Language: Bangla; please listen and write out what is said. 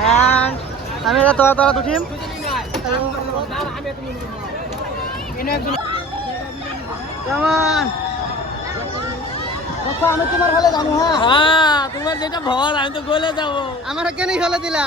And আমি এটা তোরা দুটিম কেমন আমি তোমার হলে যাবো। হ্যাঁ তোমার যেটা ভর আমি তো গোলে যাবো। আমার কেন হলে দিলা